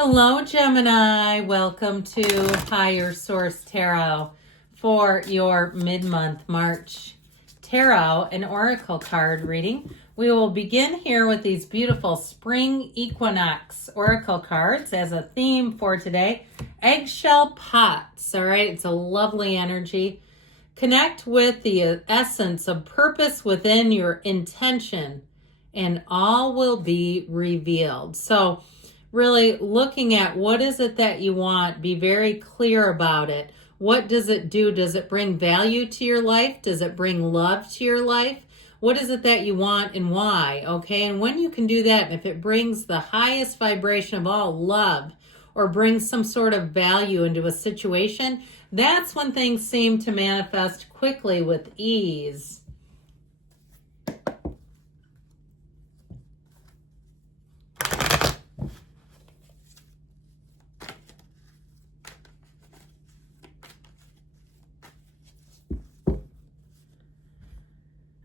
Hello, Gemini. Welcome to Higher Source Tarot for your mid-month March Tarot and Oracle card reading. We will begin here with these beautiful Spring Equinox Oracle cards as a theme for today. Eggshell Pots, all right? It's a lovely energy. Connect with the essence of purpose within your intention, and all will be revealed. So, really looking at what is it that you want, be very clear about it. What does it do? Does it bring value to your life? Does it bring love to your life? What is it that you want and why? Okay, and when you can do that, and if it brings the highest vibration of all, love, or brings some sort of value into a situation, that's when things seem to manifest quickly with ease.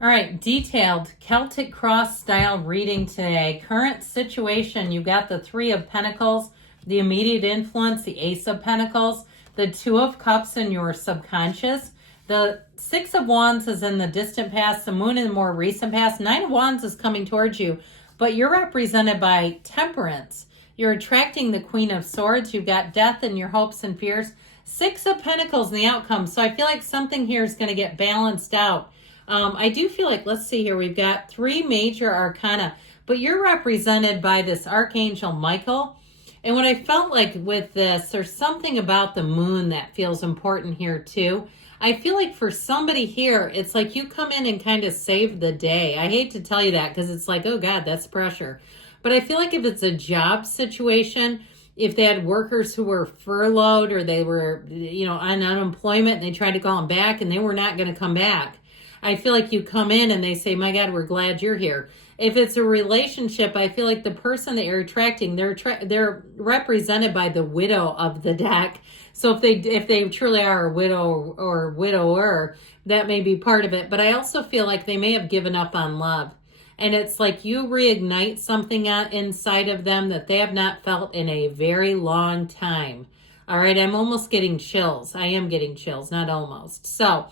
All right, detailed Celtic cross style reading today. Current situation, you've got the Three of Pentacles, the immediate influence, the Ace of Pentacles, the Two of Cups in your subconscious. The Six of Wands is in the distant past, the Moon in the more recent past. Nine of Wands is coming towards you, but you're represented by Temperance. You're attracting the Queen of Swords. You've got death in your hopes and fears. Six of Pentacles in the outcome. So I feel like something here is going to get balanced out. I do feel like, let's see here, we've got three major arcana, but you're represented by this Archangel Michael. And what I felt like with this, there's something about the moon that feels important here too. I feel like for somebody here, it's like you come in and kind of save the day. I hate to tell you that because it's like, oh God, that's pressure. But I feel like if it's a job situation, if they had workers who were furloughed or they were, on unemployment and they tried to call them back and they were not going to come back, I feel like you come in and they say, my God, we're glad you're here. If it's a relationship, I feel like the person that you're attracting, they're represented by the widow of the deck. So if they truly are a widow or widower, that may be part of it. But I also feel like they may have given up on love. And it's like you reignite something inside of them that they have not felt in a very long time. All right, I'm almost getting chills. I am getting chills, not almost. So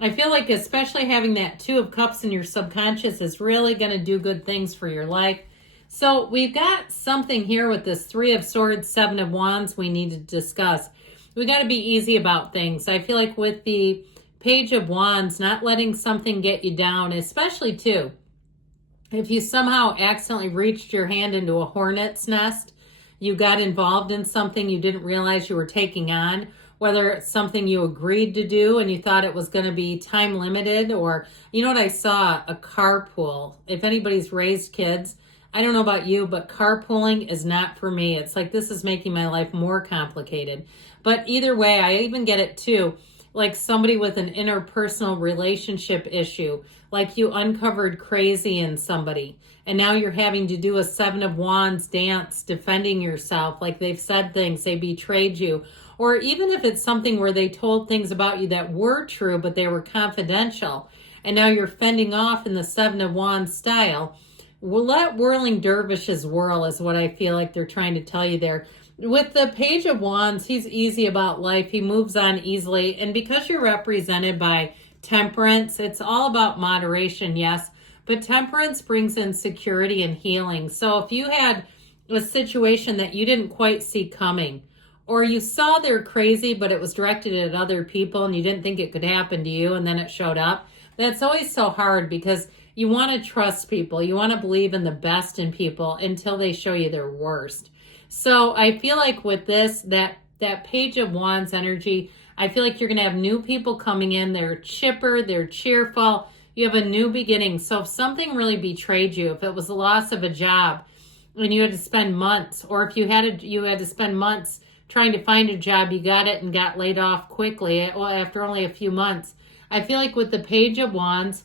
I feel like especially having that Two of Cups in your subconscious is really going to do good things for your life. So we've got something here with this Three of Swords, Seven of Wands we need to discuss. We got to be easy about things. I feel like with the Page of Wands, not letting something get you down, especially too, if you somehow accidentally reached your hand into a hornet's nest, you got involved in something you didn't realize you were taking on, whether it's something you agreed to do and you thought it was going to be time limited, or, you know what, I saw a carpool. If anybody's raised kids, I don't know about you, but carpooling is not for me. It's like this is making my life more complicated. But either way, I even get it too, like somebody with an interpersonal relationship issue, like you uncovered crazy in somebody and now you're having to do a Seven of Wands dance defending yourself, like they've said things, they betrayed you. Or even if it's something where they told things about you that were true, but they were confidential, and now you're fending off in the Seven of Wands style. Well, let whirling dervishes whirl is what I feel like they're trying to tell you there. With the Page of Wands, he's easy about life. He moves on easily. And because you're represented by Temperance, it's all about moderation, yes. But Temperance brings in security and healing. So if you had a situation that you didn't quite see coming, or you saw they're crazy, but it was directed at other people and you didn't think it could happen to you and then it showed up. That's always so hard because you want to trust people. You want to believe in the best in people until they show you their worst. So I feel like with this, that Page of Wands energy, I feel like you're going to have new people coming in. They're chipper, they're cheerful. You have a new beginning. So if something really betrayed you, if it was the loss of a job and you had to spend months, or if you had to spend months trying to find a job, you got it and got laid off quickly after only a few months. I feel like with the Page of Wands,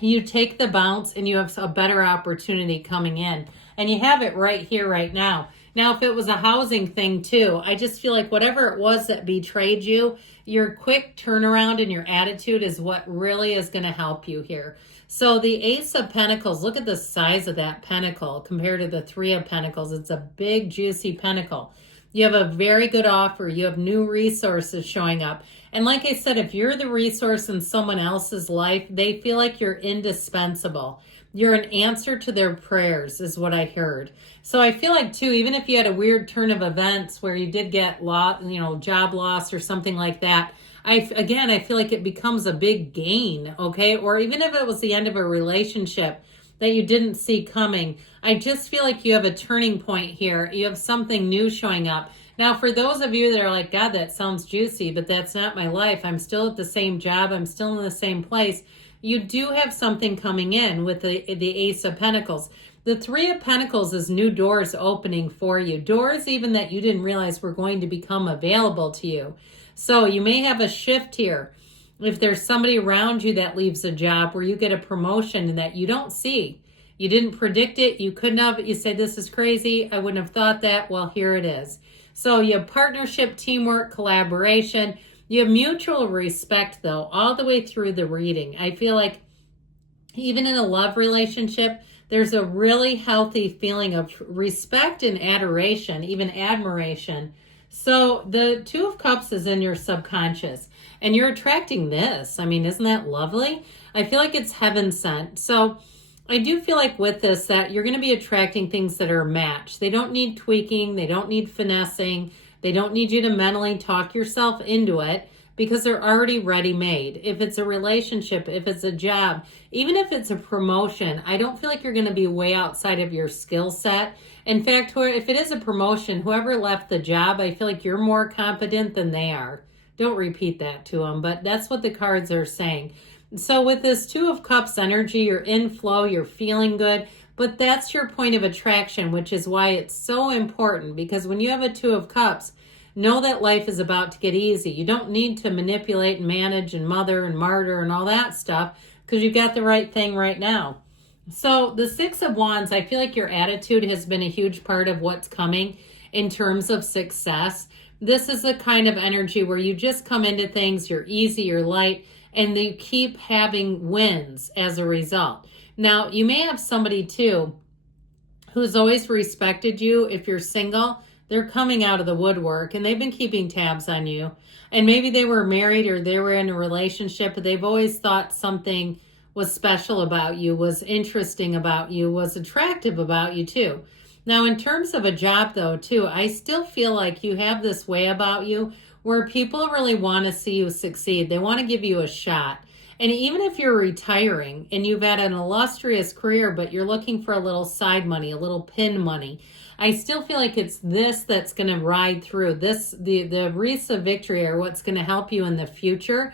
you take the bounce and you have a better opportunity coming in. And you have it right here, right now. Now, if it was a housing thing too, I just feel like whatever it was that betrayed you, your quick turnaround and your attitude is what really is going to help you here. So the Ace of Pentacles, look at the size of that pentacle compared to the Three of Pentacles. It's a big, juicy pentacle. You have a very good offer. You have new resources showing up. And like I said, if you're the resource in someone else's life, they feel like you're indispensable. You're an answer to their prayers is what I heard. So I feel like too, even if you had a weird turn of events where you did get job loss or something like that, I feel like it becomes a big gain, okay? Or even if it was the end of a relationship that you didn't see coming, I just feel like you have a turning point here. You have something new showing up. Now, for those of you that are like, God, that sounds juicy, but that's not my life. I'm still at the same job. I'm still in the same place. You do have something coming in with the Ace of Pentacles. The Three of Pentacles is new doors opening for you. Doors even that you didn't realize were going to become available to you. So you may have a shift here. If there's somebody around you that leaves a job where you get a promotion and that you don't see, you didn't predict it, you couldn't have, you say, this is crazy, I wouldn't have thought that. Well, here it is. So you have partnership, teamwork, collaboration. You have mutual respect, though, all the way through the reading. I feel like even in a love relationship, there's a really healthy feeling of respect and adoration, even admiration. So the Two of Cups is in your subconscious, and you're attracting this. I mean, isn't that lovely? I feel like it's heaven sent. So I do feel like with this that you're going to be attracting things that are a match. They don't need tweaking. They don't need finessing. They don't need you to mentally talk yourself into it because they're already ready-made. If it's a relationship, if it's a job, even if it's a promotion, I don't feel like you're going to be way outside of your skill set. In fact, if it is a promotion, whoever left the job, I feel like you're more competent than they are. Don't repeat that to them, but that's what the cards are saying. So with this Two of Cups energy, you're in flow, you're feeling good, but that's your point of attraction, which is why it's so important, because when you have a Two of Cups, know that life is about to get easy. You don't need to manipulate and manage and mother and martyr and all that stuff because you got the right thing right now. So the Six of Wands, I feel like your attitude has been a huge part of what's coming in terms of success. This is the kind of energy where you just come into things, you're easy, you're light, and you keep having wins as a result. Now, you may have somebody too who's always respected you. If you're single, they're coming out of the woodwork and they've been keeping tabs on you. And maybe they were married or they were in a relationship, but they've always thought something was special about you, was interesting about you, was attractive about you too. Now, in terms of a job though, too, I still feel like you have this way about you where people really want to see you succeed. They want to give you a shot. And even if you're retiring and you've had an illustrious career, but you're looking for a little side money, a little pin money, I still feel like it's this that's going to ride through. The wreaths of victory are what's going to help you in the future.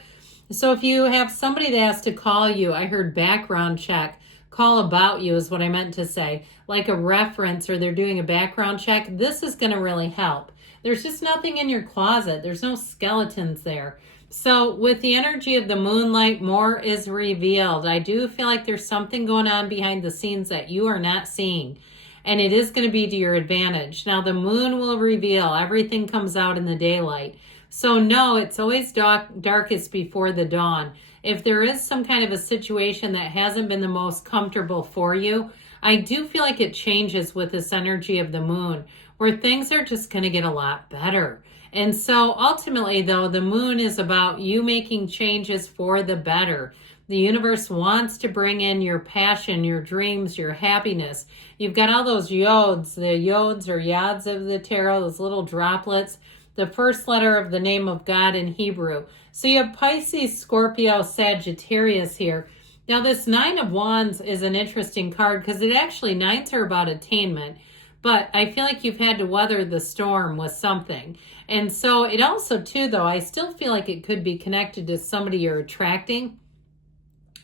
So if you have somebody that has to call you, I heard background check, call about you is what I meant to say, like a reference, or they're doing a background check, this is going to really help. There's just nothing in your closet. There's no skeletons there. So with the energy of the moonlight, more is revealed. I do feel like there's something going on behind the scenes that you are not seeing. And it is going to be to your advantage. Now the moon will reveal. Everything comes out in the daylight. So no, it's always darkest before the dawn. If there is some kind of a situation that hasn't been the most comfortable for you, I do feel like it changes with this energy of the moon, where things are just going to get a lot better. And so ultimately, though, the moon is about you making changes for the better. The universe wants to bring in your passion, your dreams, your happiness. You've got all those yods, the yods or yads of the tarot, those little droplets, the first letter of the name of God in Hebrew. So you have Pisces, Scorpio, Sagittarius here. Now this Nine of Wands is an interesting card because it actually, nines are about attainment. But I feel like you've had to weather the storm with something. And so it also too, though, I still feel like it could be connected to somebody you're attracting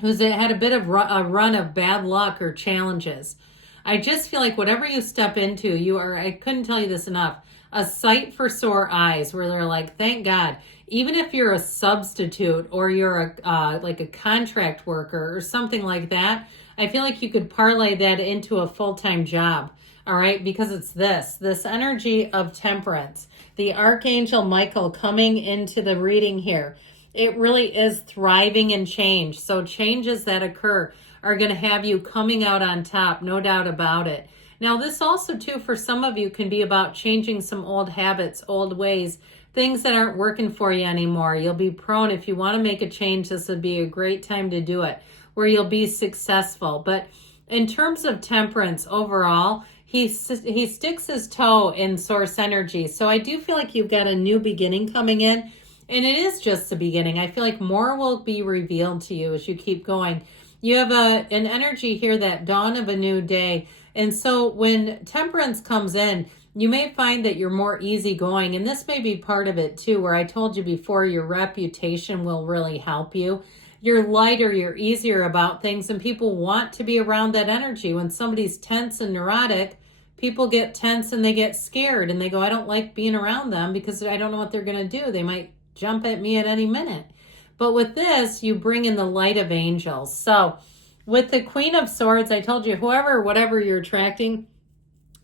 who's had a bit of a run of bad luck or challenges. I just feel like whatever you step into, you are, I couldn't tell you this enough, a sight for sore eyes, where they're like, thank God. Even if you're a substitute or you're like a contract worker or something like that, I feel like you could parlay that into a full-time job. All right, because it's this energy of temperance, the Archangel Michael coming into the reading here. It really is thriving in change. So changes that occur are going to have you coming out on top, no doubt about it. Now, this also, too, for some of you can be about changing some old habits, old ways, things that aren't working for you anymore. You'll be prone, if you want to make a change, this would be a great time to do it, where you'll be successful. But in terms of temperance overall, he sticks his toe in source energy. So I do feel like you've got a new beginning coming in, and it is just the beginning. I feel like more will be revealed to you as you keep going. You have an energy here, that dawn of a new day. And so when temperance comes in, you may find that you're more easygoing. And this may be part of it too, where I told you before, your reputation will really help you. You're lighter, you're easier about things, and people want to be around that energy. When somebody's tense and neurotic, people get tense and they get scared and they go, I don't like being around them because I don't know what they're going to do. They might jump at me at any minute. But with this, you bring in the light of angels. So with the Queen of Swords, I told you, whoever, whatever you're attracting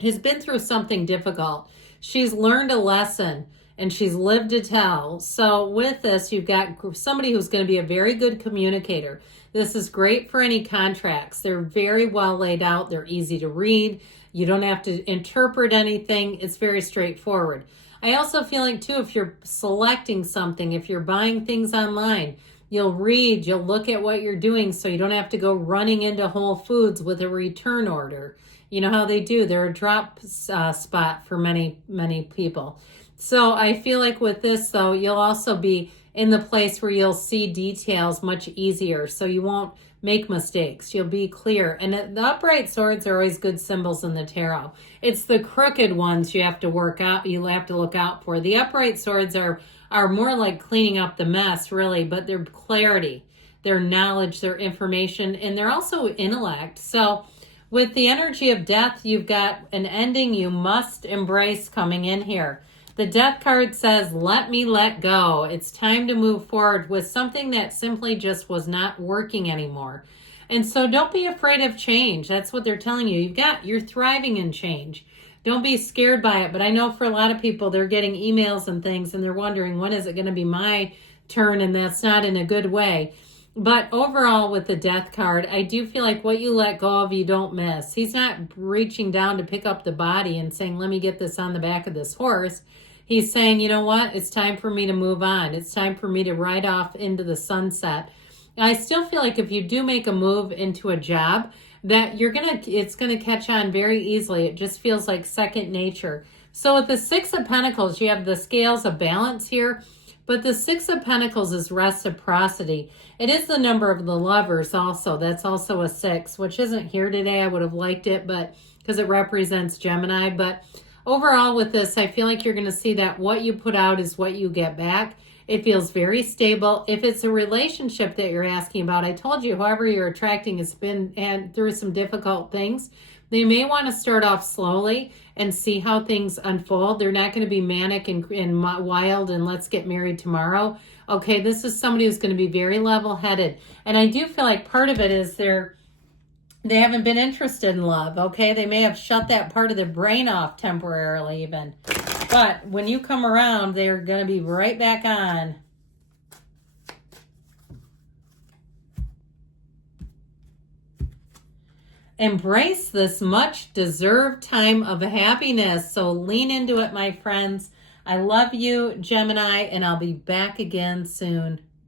has been through something difficult. She's learned a lesson and she's lived to tell. So with this, you've got somebody who's going to be a very good communicator. This is great for any contracts. They're very well laid out. They're easy to read. You don't have to interpret anything. It's very straightforward. I also feel like, too, if you're selecting something, if you're buying things online, you'll read, you'll look at what you're doing so you don't have to go running into Whole Foods with a return order. You know how they do. They're a drop spot for many, many people. So I feel like with this, though, you'll also be in the place where you'll see details much easier. So you won't make mistakes. You'll be clear. And the upright swords are always good symbols in the tarot. It's the crooked ones you have to work out. You have to look out for. The upright swords are more like cleaning up the mess, really, but they're clarity, their knowledge, their information, and they're also intellect. So with the energy of death, you've got an ending you must embrace coming in here. The Death card says, let me let go. It's time to move forward with something that simply just was not working anymore. And so don't be afraid of change. That's what they're telling you. You're thriving in change. Don't be scared by it. But I know for a lot of people, they're getting emails and things and they're wondering, when is it going to be my turn? And that's not in a good way. But overall, with the Death card, I do feel like what you let go of, you don't miss. He's not reaching down to pick up the body and saying, let me get this on the back of this horse. He's saying, you know what? It's time for me to move on. It's time for me to ride off into the sunset. I still feel like if you do make a move into a job, that it's gonna catch on very easily. It just feels like second nature. So with the Six of Pentacles, you have the scales of balance here, but the Six of Pentacles is reciprocity. It is the number of the lovers also. That's also a 6, which isn't here today. I would have liked it, but because it represents Gemini. But overall with this, I feel like you're going to see that what you put out is what you get back. It feels very stable. If it's a relationship that you're asking about, I told you, whoever you're attracting has been through some difficult things. They may want to start off slowly and see how things unfold. They're not going to be manic and wild and let's get married tomorrow. Okay, this is somebody who's going to be very level-headed. And I do feel like part of it is they haven't been interested in love, okay? They may have shut that part of their brain off temporarily even. But when you come around, they're going to be right back on. Embrace this much-deserved time of happiness. So lean into it, my friends. I love you, Gemini, and I'll be back again soon.